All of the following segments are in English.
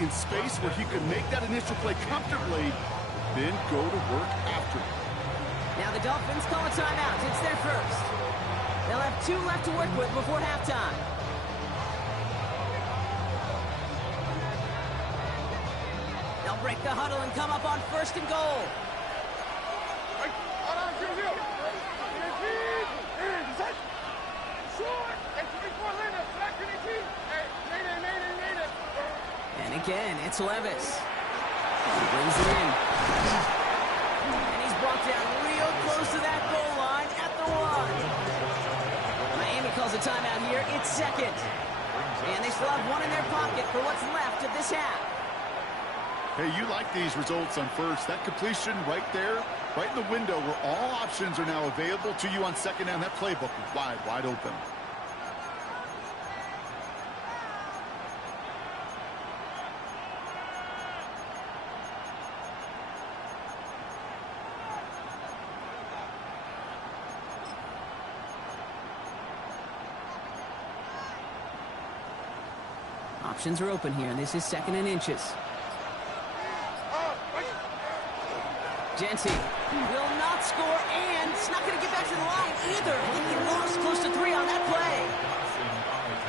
in space where he could make that initial play comfortably, then go to work after. Now the Dolphins call a timeout. It's their first. They'll have 2 left to work with before halftime. They'll break the huddle and come up on 1st and goal. And again, it's Levis. He brings it in. And he's brought down real close to that goal line at the 1. Miami calls a timeout here. It's 2nd. And they still have 1 in their pocket for what's left of this half. Hey, you like these results on 1st. That completion right there, right in the window where all options are now available to you on 2nd down. That playbook is wide open. Options are open here, and this is 2nd and inches. Jenty will not score, and it's not going to get back to the line either. I think he lost close to 3 on that play.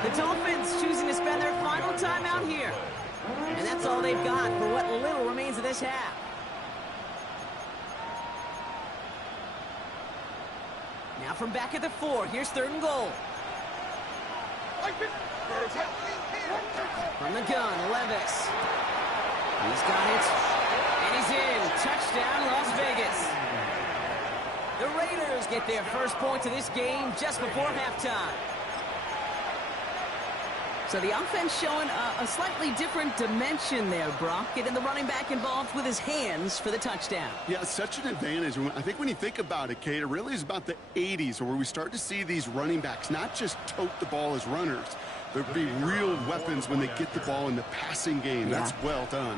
The Dolphins choosing to spend their final timeout here. And that's all they've got for what little remains of this half. Now from back at the 4, here's 3rd and goal. From the gun, Levis. He's got it. And he's in. Touchdown, Las Vegas. The Raiders get their first point of this game just before halftime. So the offense showing a slightly different dimension there, Brock. Getting the running back involved with his hands for the touchdown. Yeah, such an advantage. I think when you think about it, Kate, it really is about the 80s where we start to see these running backs not just tote the ball as runners. There'll be real weapons when they get the ball in the passing game. Yeah. That's well done.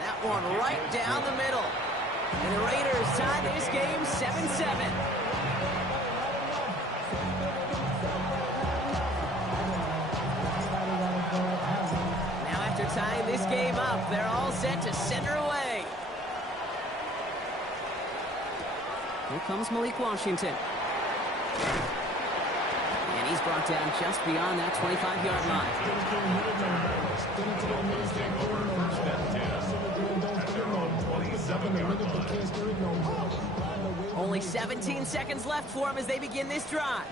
That one right down the middle. And the Raiders tie this game 7-7. Now after tying this game up, they're all set to center away. Here comes Malik Washington. And he's brought down just beyond that 25-yard line. Only 17 seconds left for him as they begin this drive.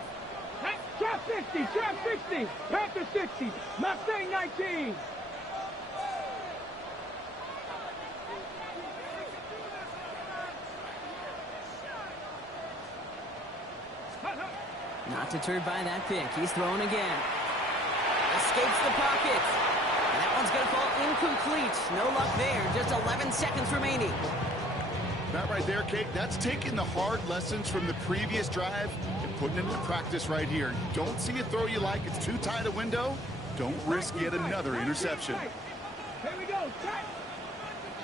Drop 60, drop 60, Panther 60, Mustang 19. Not deterred by that pick. He's throwing again. Escapes the pocket. And that one's going to fall incomplete. No luck there. Just 11 seconds remaining. That right there, Kate, that's taking the hard lessons from the previous drive and putting it into practice right here. You don't see a throw you like. It's too tight a window. Don't risk yet another interception. Here we go.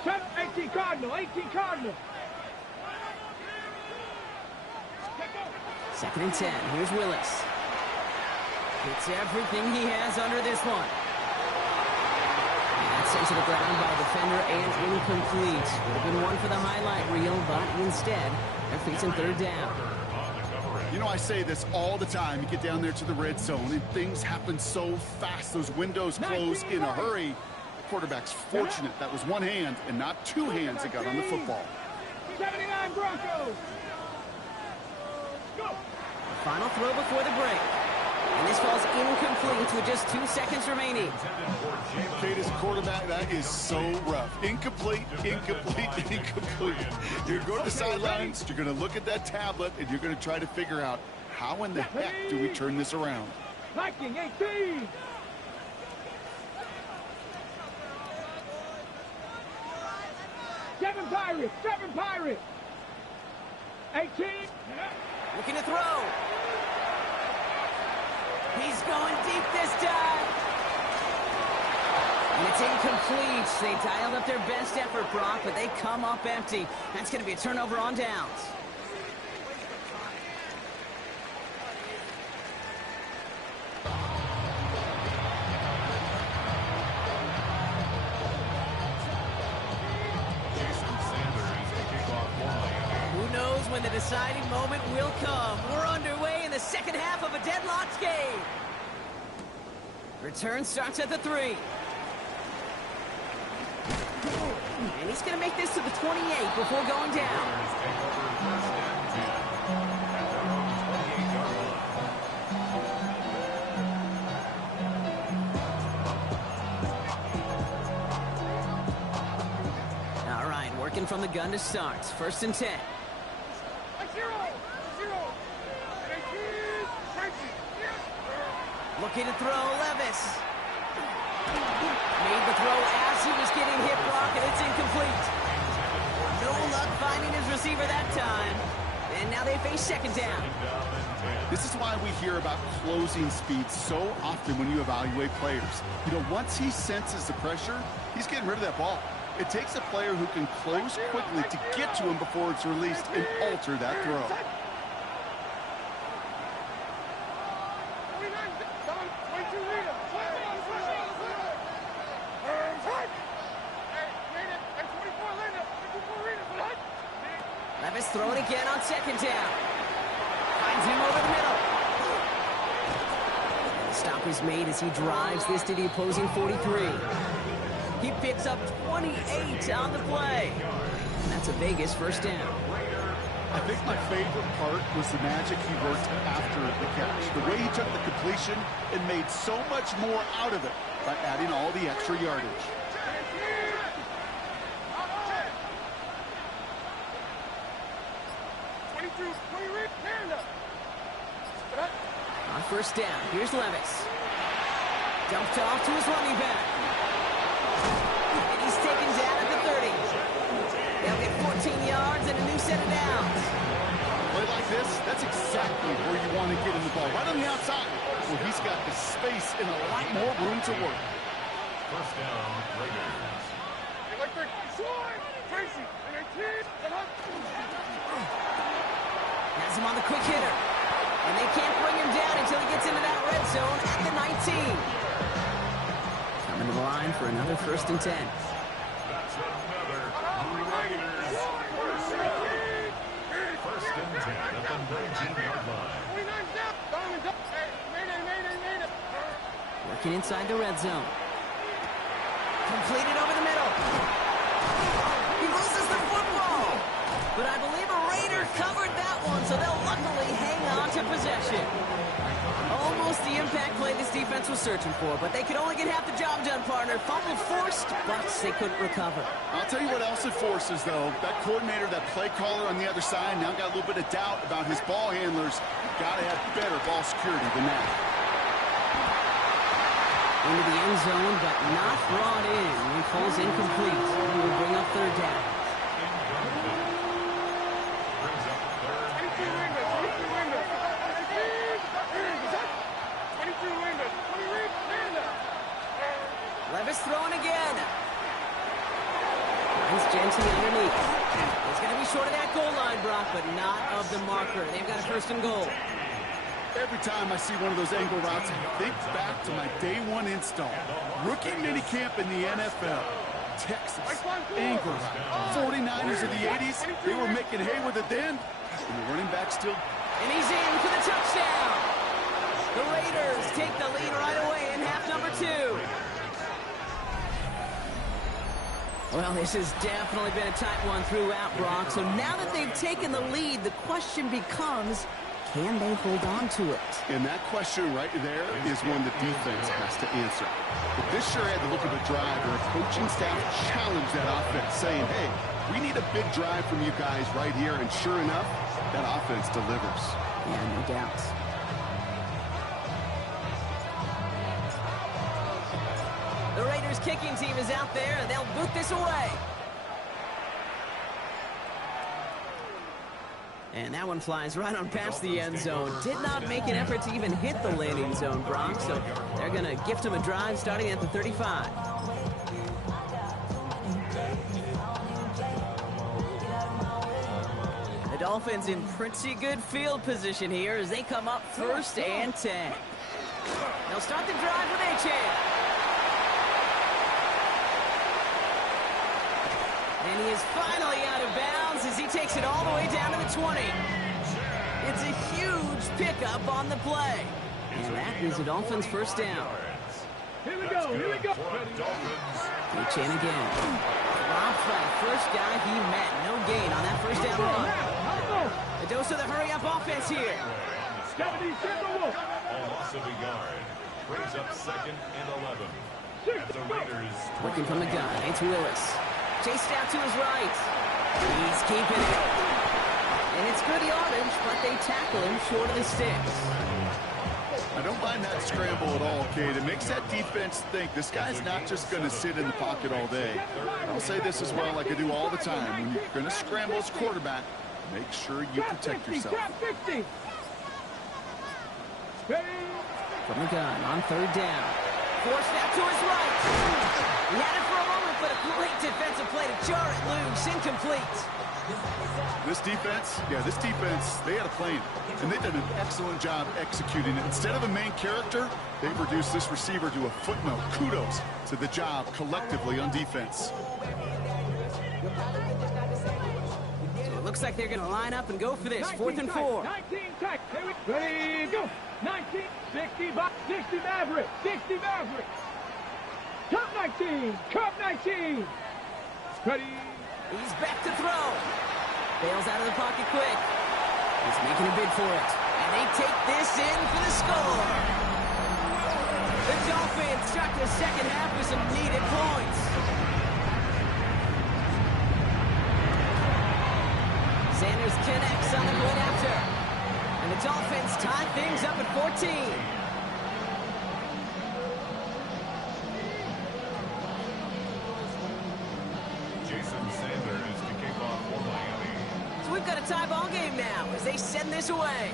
18 Cardinal, 18 Cardinal. 2nd and 10. Here's Willis. It's everything he has under this one. And that's sent to the ground by a defender and incomplete. Would have been one for the highlight reel, but instead, they're facing 3rd down. You know, I say this all the time. You get down there to the red zone, and things happen so fast. Those windows close in a hurry. The quarterback's fortunate that was one hand and not 2 hands that got on the football. 79 Broncos. Final throw before the break. And this falls incomplete with just 2 seconds remaining. Kate, as a quarterback, that is so rough. Incomplete, incomplete, incomplete. You're going to go to the sidelines, you're going to look at that tablet, and you're going to try to figure out how in the heck do we turn this around. Viking 18. Seven Pirates. 18. Looking to throw. He's going deep this time. And it's incomplete. They dialed up their best effort, Brock, but they come up empty. That's going to be a turnover on downs. when the deciding moment will come. We're underway in the second half of a deadlocked game. Return starts at the 3. And he's going to make this to the 28 before going down. Working from the gun to start. 1st and 10. Looking to throw, Levis. Made the throw as he was getting hit block, and it's incomplete. No luck finding his receiver that time. And now they face 2nd down. This is why we hear about closing speed so often when you evaluate players. You know, once he senses the pressure, he's getting rid of that ball. It takes a player who can close quickly to get to him before it's released and alter that throw. Levis throwing again on 2nd down. Finds him over the middle. The stop is made as he drives this to the opposing 43. He picks up 28 on the play. And that's a Vegas 1st down. I think my favorite part was the magic he worked after the catch. The way he took the completion and made so much more out of it by adding all the extra yardage. On 1st down, here's Levis. Dumped off to his running back. And he's taken down at the 30. They'll get 14 yards and a new set of downs. Play like this, that's exactly where you want to get in the ball. Right on the outside, where he's got the space and a lot more room to work. 1st down, Raiders. Has him on the quick hitter. And they can't bring him down until he gets into that red zone at the 19. Coming to the line for another 1st and 10. That's another Raiders. 1st and 10 at the 19-yard line. Working inside the red zone. Completed over the middle. He loses the football. But I believe a Raider covered that one, so they'll luckily hang on to possession. Almost the impact play this defense was searching for, but they could only get half the job done, partner. Fumble forced, but they couldn't recover. I'll tell you what else it forces, though. That coordinator, that play caller on the other side, now got a little bit of doubt about his ball handlers. Got to have better ball security than that. Into the end zone, but not brought in. He falls incomplete. He will bring up 3rd down. Levis throwing again. Finds Jensen underneath. It's going to be short of that goal line, Brock, but not of the marker. They've got a 1st and goal. Every time I see one of those angle routes, I think back to my day 1 install. Rookie minicamp in the NFL. Texas, angle route. 49ers of the 80s, they were making hay with it then. And the running back still. And he's in for the touchdown. The Raiders take the lead right away in half number 2. Well, this has definitely been a tight one throughout, Brock. So now that they've taken the lead, the question becomes, can they hold on to it? And that question right there is one the defense has to answer. But this sure had the look of a drive where a coaching staff challenged that offense, saying, hey, we need a big drive from you guys right here. And sure enough, that offense delivers. Yeah, no doubt. The Raiders kicking team is out there, and they'll boot this away. And that one flies right on past the end zone. Did not make an effort to even hit the landing zone, Brock. So they're going to gift him a drive starting at the 35. The Dolphins in pretty good field position here as they come up 1st and 10. They'll start the drive with Achane. And he is finally out of bounds as he takes it all the way down to the 20. It's a huge pickup on the play. And that is the Dolphins' first down. Here we go, here we go. Reach in again. Drops by the first guy he met. No gain on that first down run. A dose of the hurry-up offense here. A loss of a yard. Brings up 2nd and 11. As the Raiders... Working from the gun. It's Willis. Chased out to his right. He's keeping it. And it's good yardage, but they tackle him short of the sticks. I don't mind that scramble at all, Kate. It makes that defense think this guy's not just going to sit in the pocket all day. I'll say this as well like I do all the time. When you're going to scramble as quarterback, make sure you protect yourself. From the gun on 3rd down. Forced out to his right. He had it for a moment, but a great defensive play to jar it loose. Incomplete. This defense, they had a plan, and they've done an excellent job executing it. Instead of a main character, they've reduced this receiver to a footnote. Kudos to the job collectively on defense. So it looks like they're going to line up and go for this. 4th and 4. 19 tech. Ready, go. 19, 60 Maverick, 60 Maverick. Cup 19, Cup 19. Ready. He's back to throw. Bails out of the pocket quick. He's making a bid for it. And they take this in for the score. The Dolphins start the second half with some needed points. Sanders connects on the point after. And the Dolphins tie things up at 14. Jason Sanders to kick off for Miami. So we've got a tie ball game now as they send this away.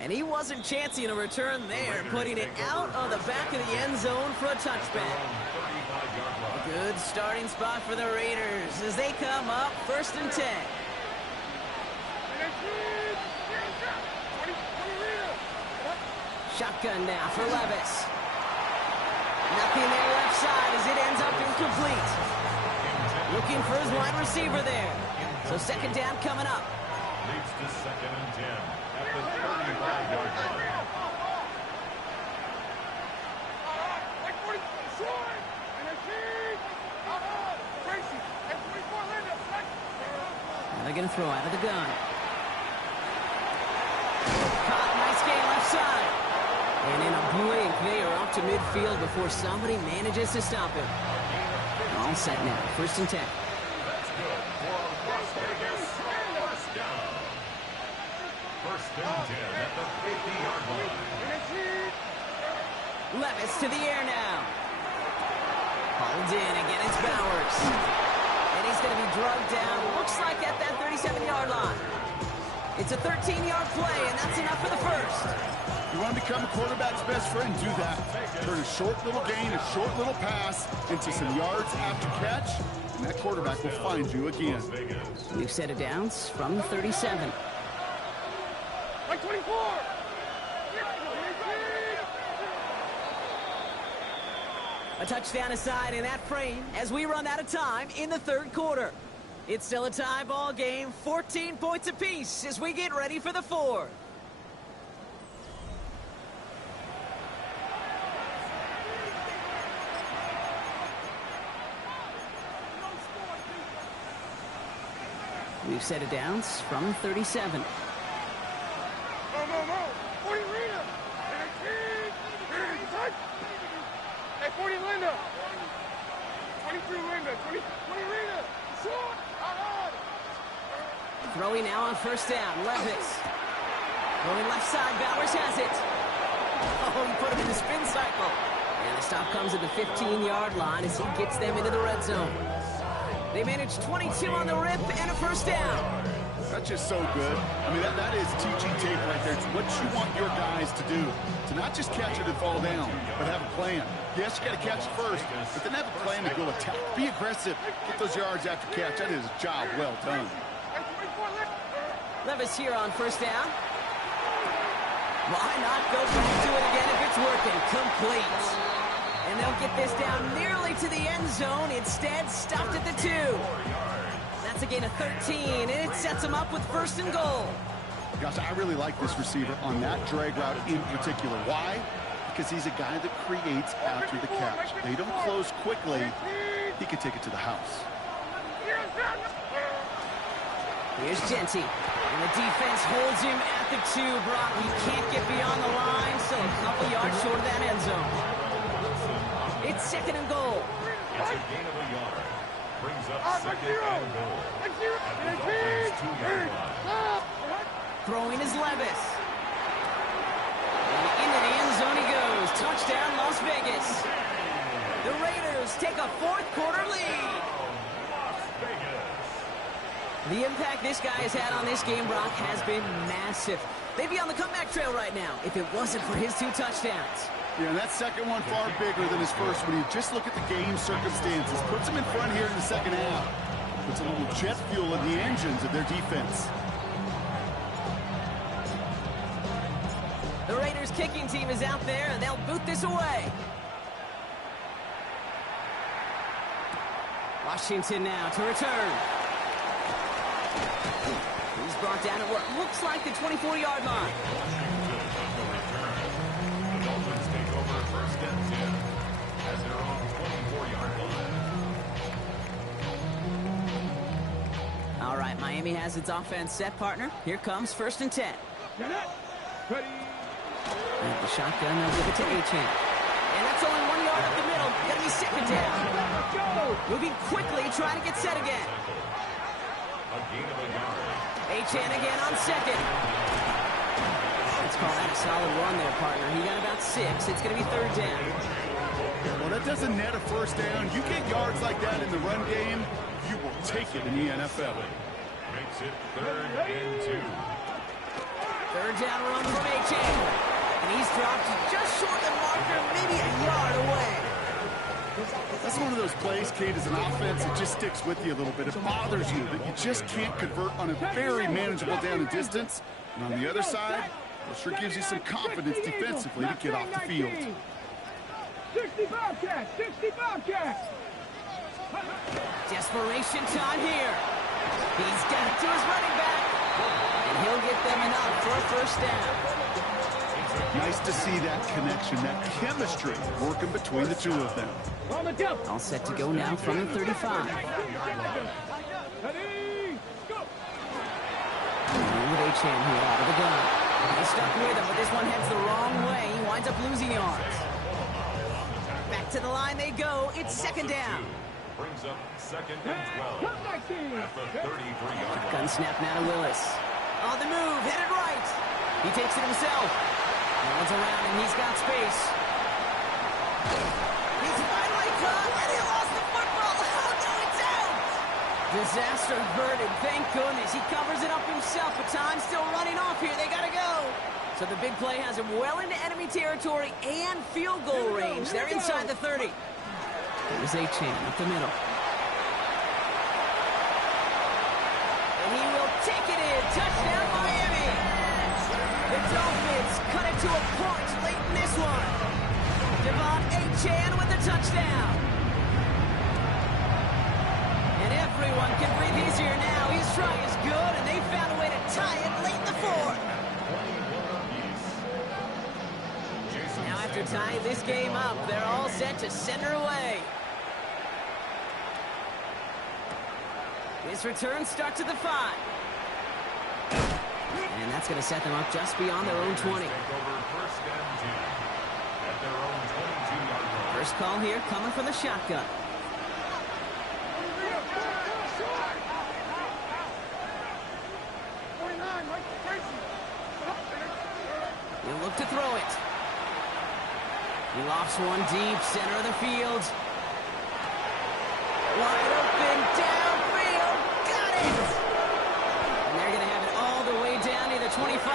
And he wasn't chancing a return there, putting it out of the back of the end zone for a touchback. A good starting spot for the Raiders as they come up 1st and 10. Shotgun now for Levis. Nothing there left side as it ends up incomplete. Looking for his wide receiver there. So 2nd down coming up. Leads to 2nd and 10 at the 35-yard line. Now they're going to throw out of the gun. Caught, nice gain left side. And in a blink, they are up to midfield before somebody manages to stop him. All set now, 1st and 10. That's good for Las Vegas. First down. 1st and 10 at the 50-yard line. Levis to the air now. Hauled in, again it's Bowers. And he's going to be drugged down, looks like at that 37-yard line. It's a 13-yard play, and that's enough for the first. You want to become a quarterback's best friend, do that. Turn a short little gain, a short little pass into some yards after catch, and that quarterback will find you again. We've set it down from the 37. Like 24. A touchdown aside in that frame as we run out of time in the 3rd quarter. It's still a tie ball game, 14 points apiece as we get ready for the 4th. We've set it down from 37. No. 40 Rita. Hey, 40 Linda. 22 Linda. 20 Rita. Short. Throwing now on 1st down. Levis. Going left side. Bowers has it. Oh, he put him in the spin cycle. And the stop comes at the 15-yard line as he gets them into the red zone. They managed 22 on the rip and a 1st down. That's just so good. I mean, that is teaching tape right there. It's what you want your guys to do. To not just catch it and fall down, but have a plan. Yes, you got to catch it first, but then have a plan to go attack. Be aggressive. Get those yards after catch. That is a job well done. Levis here on 1st down. Why not go back to it again if it's working? Complete. And they'll get this down nearly to the end zone. Instead, stopped at the 2. That's a gain of 13, and it sets them up with 1st and goal. Gosh, I really like this receiver on that drag route in particular. Why? Because he's a guy that creates after the catch. They don't close quickly. He can take it to the house. Here's Genty. And the defense holds him at the 2, Brock. He can't get beyond the line, so a couple yards short of that end zone. It's 2nd and goal. It's a gain of a yard. Brings up 2nd and goal. At the Dolphins' 2-yard line. Throwing is Levis. And into the end zone he goes. Touchdown, Las Vegas. The Raiders take a 4th quarter lead. Las Vegas. The impact this guy has had on this game, Brock, has been massive. They'd be on the comeback trail right now if it wasn't for his 2 touchdowns. Yeah, and that second one far bigger than his first one. You just look at the game circumstances. Puts him in front here in the second half. Puts a little jet fuel in the engines of their defense. The Raiders kicking team is out there, and they'll boot this away. Washington now to return. He's brought down at what looks like the 24-yard line. The Dolphins take over 1st and 10 at their own 24-yard line. All right, Miami has its offense set, partner. Here comes 1st and 10. Ready? And the shotgun, they'll give it to Achane. And that's only 1 yard up the middle. Gonna be 2nd down. Let's go! Moving quickly, trying to get set again. A gain of a yard. Achane again on 2nd. Let's call that a solid run there, partner. He got about 6. It's going to be 3rd down. Well, that doesn't net a 1st down. You get yards like that in the run game, you will take it in the NFL. Makes it 3rd and 2. 3rd down run from Achane. And he's dropped just short of the marker, maybe a yard away. That's one of those plays, Kate, as an offense, it just sticks with you a little bit. It bothers you that you just can't convert on a very manageable down and distance. And on the other side, it sure gives you some confidence defensively to get off the field. 60 Bobcats! 60 Bobcats! Desperation time here. He's got it to his running back. And he'll get them enough for a 1st down. Nice to see that connection, that chemistry working between the 2 of them. On the jump! All set to go now from the 35. Ready? Go! With Achane here out of the gun. He's stuck with him, but this one heads the wrong way. He winds up losing yards. Back to the line they go. It's 2nd down. Brings up 2nd and 12 Comeback team! at the 33-yard line. Gun snap now to Willis. On the move, headed right. He takes it himself. Runs around and he's got space. He's finally caught and he lost the football. Oh no, it's out! Disaster averted, thank goodness. He covers it up himself, but time's still running off here. They gotta go. So the big play has him well into enemy territory and field goal range. They're inside the 30. There's Achane up the middle. And he will take it in. Touchdown, Miami. The Dolphins cut it to a point late in this one. Devon Achane with the touchdown. And everyone can breathe easier now. His try is good, and they found a way to tie it late in the 4th. Now after tying this game up, they're all set to send her away. This return starts at the 5. And that's going to set them up just beyond their own 20. First call here coming from the shotgun. He'll look to throw it. He lofts one deep, center of the field. Wide open, downfield, got it! And they're going to have it all the way down near the 25.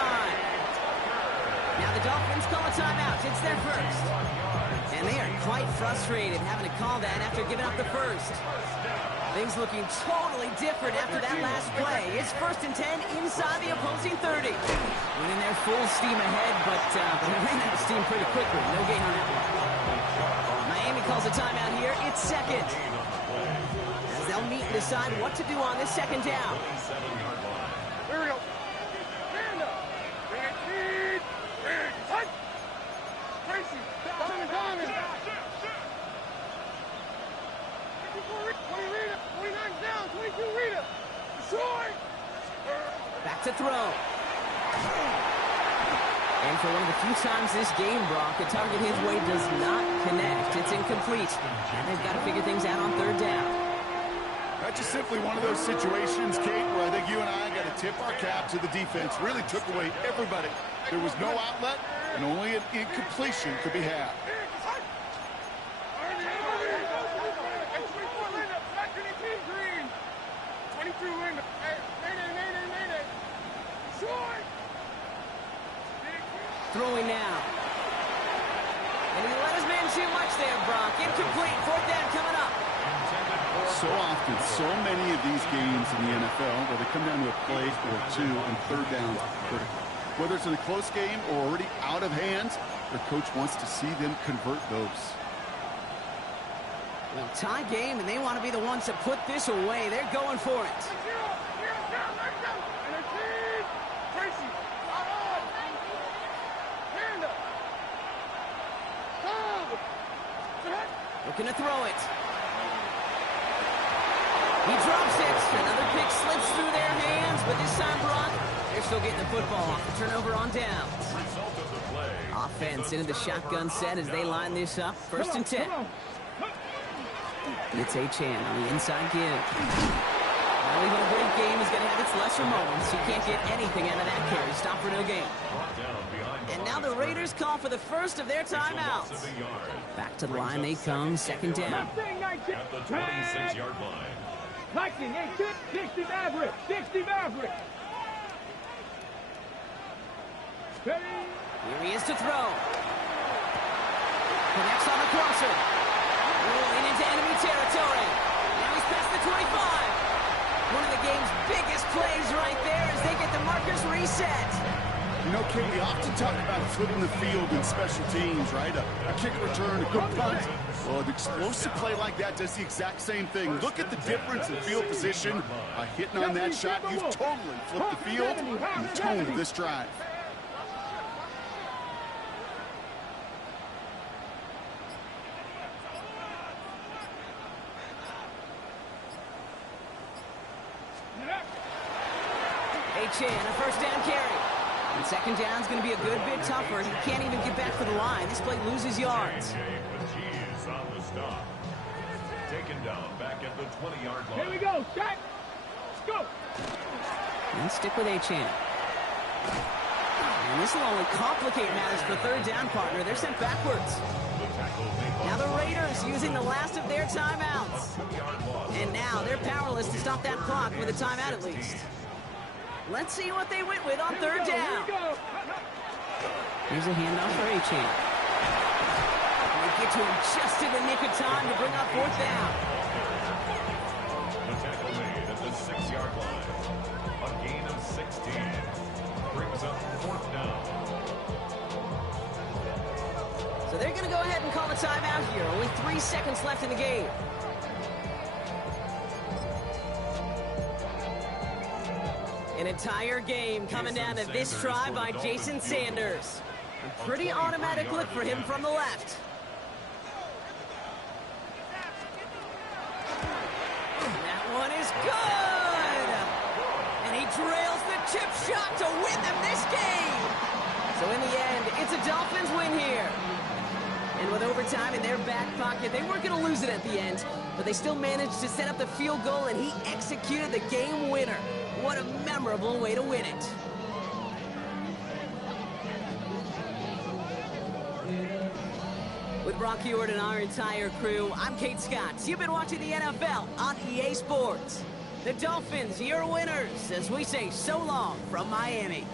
Now the Dolphins call a timeout. It's their first. And they are quite frustrated having to call that after giving up the first. Things looking totally different after that last play. It's 1st and 10 inside the opposing 30. Winning their full steam ahead, but they ran out of steam pretty quickly. No gain on that one. Miami calls a timeout here. It's second. As they'll meet and decide what to do on this second down. 27-yard line. Here we go. Stand up. Bring it, speed. Touch. Tracy. Diamond. 20 Rita. 29's down. 22 Rita. Short. Back to throw. And for one of the few times this game, Brock, a target his way does not connect. It's incomplete. And they've got to figure things out on third down. That's just simply one of those situations, Kate, where I think you and I got to tip our cap to the defense. Really took away everybody. There was no outlet, and only an incompletion could be had. 22 Linda. Mayday. Short. Throwing now. And he let his man too much there, Brock. Incomplete. Fourth down coming up. So often, so many of these games in the NFL where they come down to a play or two and third downs critical. Whether it's in a close game or already out of hand, their coach wants to see them convert those. Well, tie game, and they want to be the ones to put this away. They're going for it. Tracy. Hand up. Looking to throw it. He drops it. Another pick slips through their hands, but this time, Brock, they're still getting the football off. The turnover on down. Result of the play. Offense into the shotgun set as they line this up. First and 10. It's Achane on the inside give. Well, even a great game is going to have its lesser moments. You can't get anything out of that carry. Stop for no gain. Brought down behind And now the Raiders call for the first of their timeouts. loss of a yard. Back to the line they come. Second down. Mustang 19. At the 26-yard line. Lightning 18. 60 Maverick. 60 Maverick. Ready? Here he is to throw. Connects on the crosser. Rolling into enemy territory. Now he's past the 25. One of the game's biggest plays right there as they get the markers reset. You know, Kate, we often talk about flipping the field in special teams, right? A kick return, a good punt. Well, an explosive play like that does the exact same thing. Look at the difference in field position. By hitting on that shot, you've totally flipped the field and the tone of this drive. Achane, a first down carry. And second down's going to be a good bit tougher. He can't even get back to the line. This play loses yards. Cheese on the stop. Taken down back at the 20-yard line. Here we go. Shot. Let's go. And stick with Achane. And this will only complicate matters for third down, partner. They're sent backwards. The tackle made Now the Raiders using the last of their timeouts. 2-yard loss. And now they're powerless to stop that clock with a timeout at least. Let's see what they went with on third down. Here's a handoff for Achane. They get to him just in the nick of time to bring up fourth down. The tackle made at the 6-yard line. A gain of 16. Brings up fourth down. So they're going to go ahead and call a timeout here. Only 3 seconds left in the game. An entire game coming down to this try by Jason Sanders. A pretty automatic look for him from the left. And that one is good! And he trails the chip shot to win them this game! So in the end, it's a Dolphins win here. And with overtime in their back pocket, they weren't going to lose it at the end, but they still managed to set up the field goal, and he executed the game winner. What a memorable way to win it. With Brock Huard and our entire crew, I'm Kate Scott. You've been watching the NFL on EA Sports. The Dolphins, your winners, as we say so long from Miami.